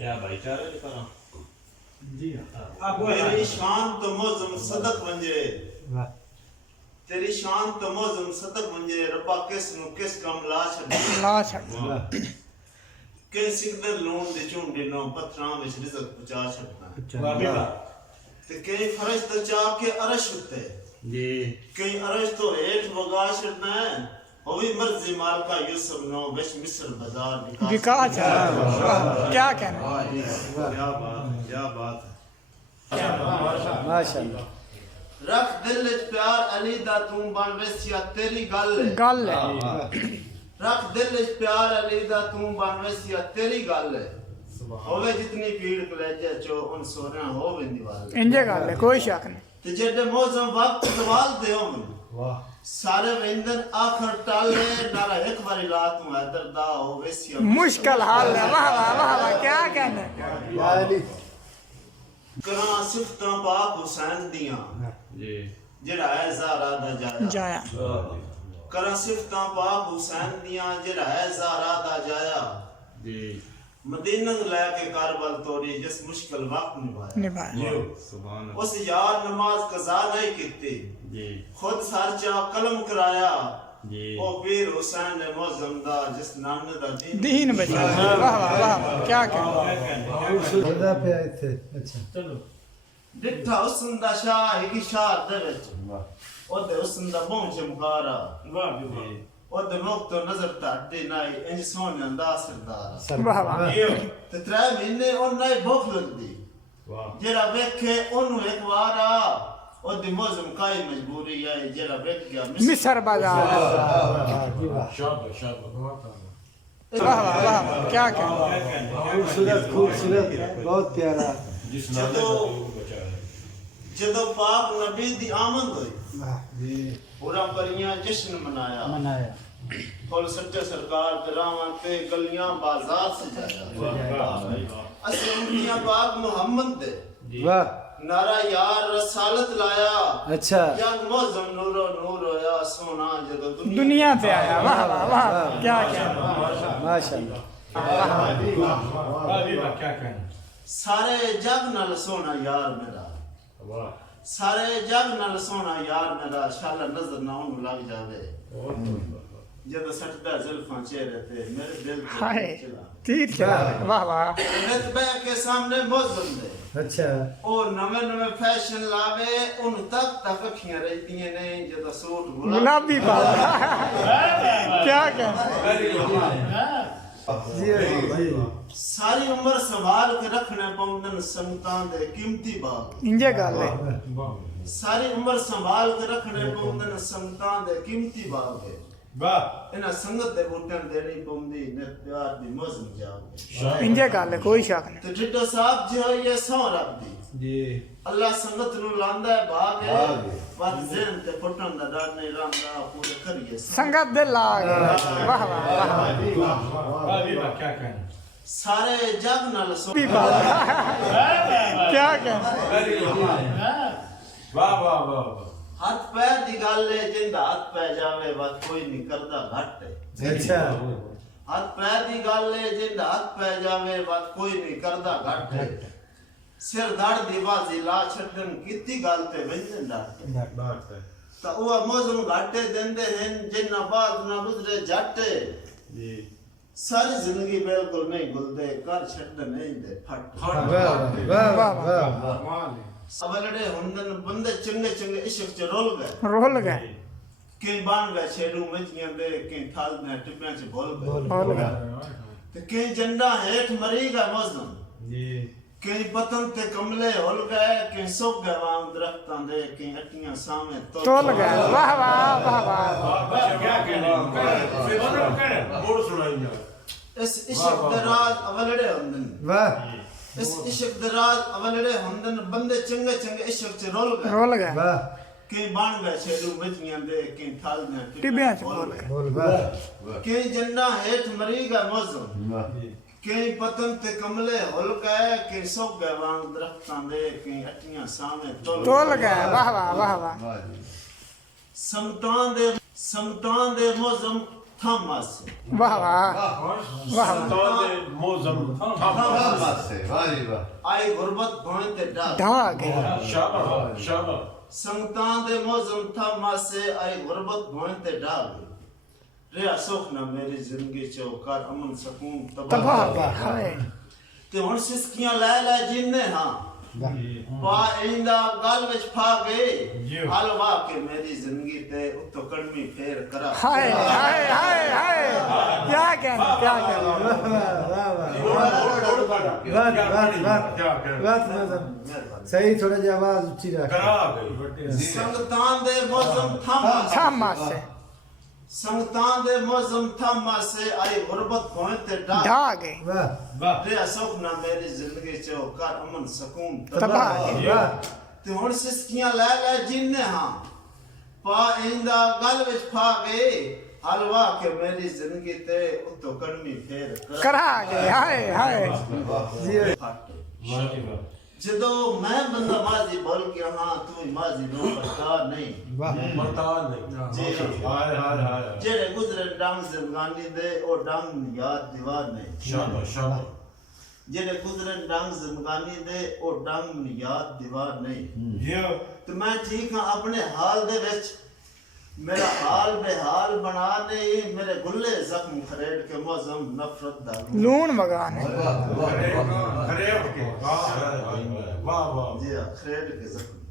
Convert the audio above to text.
या भाईचारे करा जी अब तेरी शान तो मौजम सदक वंजे वाह तेरी शान तो मौजम सदक वंजे रब्बा किस नु किस कम ला छड़ के सिकदर लोन दे चुंडे नो पत्थरां विच रिज़क पहुंचा छड़दा वाह भी वाह ते कई फर्श तो चा के अरश उते जी कई अरश तो हेठ वगा छड़दा है ओ भी मर्जी मालका यूसुफ नो विच मिस्र बाजार विकास है क्या कहना क्या बात माशाल्लाह रख दिल विच प्यार अली दा तू बन वसिया तेरी गल है गल है रख दिल विच प्यार अली दा तू बन वसिया तेरी गल है होवे जितनी पीड़ कलेजे चो उन सोना हो वेंदी वाले इंजे गल है कोई शक नहीं ते जेडे मौसम वक्त सवाल दे होन वाह सारे वेंदन आखर टाले नारा एक बारी रात में दर्दा हो वसिया मुश्किल हाल है वाह वाह वाह वाह क्या कहना या अली करा सिफतां पाक हुसैन दियां जी जेड़ा है ज़ारा दा जाया जाया करा सिफतां पाक हुसैन दियां जेड़ा है ज़ारा दा जाया जी मदीना लेके कारबल तोड़ी जिस मुश्किल वक्त निभाया निभाया सुभान उस यार नमाज कज़ा नहीं कीती जी खुद सर चा कलम कराया जी ओ पीर हुसैन ने मौजम दा जिस नाम दा दीन बचा वाह वाह वाह क्या कहना खुदा पे आए थे अच्छा चलो डिठा हुसन दा शाह एक शाह दे विच वाह ओदे हुसन दा बहु चमकारा वाह भी ओदे मुक्त नजर ताटे नाई इंज सोने अंदाज सरदार वाह वाह ते 3 महीने उन नाई भूख लगदी वाह जेड़ा वेखे ओनू एक वारा ओदी मौजम काई मजबूरी है जेड़ा वेख गया मिस्र बाजार जी वाह शाबाश वाह वाह वाह क्या कहना खूबसूरत खूबसूरत बहुत प्यारा जदों पाक नबी दी आमद हुई वाह जी पूरा परियां जश्न मनाया मनाया फुल सच्चे सरकार ते रावां ते गलियां बाजार सजाया असि उम्मतियां पाक मोहम्मद दे वाह नारा यार रसालत लाया अच्छा जग मौजम नूरो नूर होया सोना जदों दुनिया पे आया वाह वाह वाह क्या कहना माशाल्लाह क्या कहना सारे जग नाल सोना यार मेरा वाह सारे जग नाल सोना यार मेरा शाला नजर ना ओनू लग जावे जद सटदा जुल्फां चेहरे ते मेरे दिल ते हाय चला तीर चला वाह वाह नित बै के सामने मौजम दे अच्छा और नवे नवे फैशन लावे उन तक अखियां रहदियां ने जद सूट गुलाबी बाल क्या कहना जी जी सारी उम्र संभाल के रखने पौंदन संतां दे कीमती बाग इंजे गल है सारी उम्र संभाल के रखने पौंदन संतां दे कीमती बाग वाह इन्हां संगत दे बूटन देनी पौंदी ने प्यार दी मौजम जाग इंजे गल है कोई शक नहीं ते डिटो साहब जो ये सौ रब दी जी अल्लाह संगत नु लांदा है भाग है वत ज़हन ते फुटन दा डर नहीं रंदा पूरे करिए संगत दिल आ गया वाह वाह वाह क्या कहना सारे जग नाल सो क्या कहना वाह वाह वाह हाथ पैर दी गल है जिंदा हाथ पै जावे वत कोई नहीं करदा घट है अच्छा हाथ पैर दी गल है जिंदा हाथ पै जावे वत कोई नहीं करदा घट है सिर धड़ दी बाजी ला छडन कीती गल ते वंजन डट ता ओ मौजम घाटे देंदे हैं जिन्ना बाद ना गुजरे जट जी सारी जिंदगी बिल्कुल नहीं गुलदे कर छड्डन नहीं दे फट वाह वाह वाह अवलड़े हुंदन बंदे चंगे चंगे इश्क च रोल गए रोल गए कई बाण गए छेड़ू मचियां दे कई थाल ने टिप्पियां च बोल गए बोल गए ते कई जंडा हेठ मरी गए मौजम जी कई पतन ते कमले होल गए कई सुक गए वांग दरख्तां दे कई अटियां सामे तोल गए वाह वाह वाह वाह क्या कहना बोल सुनाइए इस इश्क दे राज अवलड़े हुंदन वाह इस इश्क दे राज अवलड़े हुंदन बंदे चंगे चंगे इश्क च रोल गए वाह कई बाण गए छेड़ू मचियां दे कई थाल ने टिबियां च बोल गए बोल वाह कई जंडा हेठ मरी गए मौजम कई पतन ते कमले होल गए कई सुक गए वांग दरख्तां दे कई अटियां सामे तोल गए वाह वाह वाह वाह समतां दे मौजम थमा से वाह वाह वाह ताजे मौजम आई गुरबत भों ते डाग डाग शाबाश शाबाश संगतां दे मौजम थमा से आई गुरबत भों ते डाग रिया सुख ना मेरी जिंदगी चो कर अमन सकून तबाह हाय ते हुन सिसकियां लै लै जिन्ने हां पा इंदा गल विच फा गए हलवा के मेरी जिंदगी ते उत्तो कड़मी फेर करा हाय हाय हाय हाय क्या कहना सही थोड़ा जी आवाज ऊंची रख करा गई संगतां दे मौजम थमा थमा से संगतां दे मौजम थमा से आई गुरबत भों ते डाग डाग वाह रिया सुख ना मेरी जिंदगी चो कर अमन सकून तबाह वाह ते हुन सिसकियां लै लै जिन्ने हां पा इंदा गल विच फा गए हलवा के मेरी जिंदगी ते उत्तो कड़मी फेर करा गए हाय हाय जदो मैं बंदा माजी बोल के हां तू माजी नो पता नहीं वाह मरता नहीं जी हाय हाय हाय जेड़े गुजरे डांग जिंदगानी दे ओ डांग याद दीवार नहीं शाबाश शाबाश जेड़े गुजरे डांग जिंदगानी दे ओ डांग याद दीवार नहीं ये तो मैं ठीक हां अपने हाल दे विच मेरा हाल बेहाल बना दे मेरे गुल्ले जख्म खरेड़ के मौजम नफरत दा लून मगान खरे के वाह वाह जी खरेड़ के जख्म